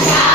Yeah.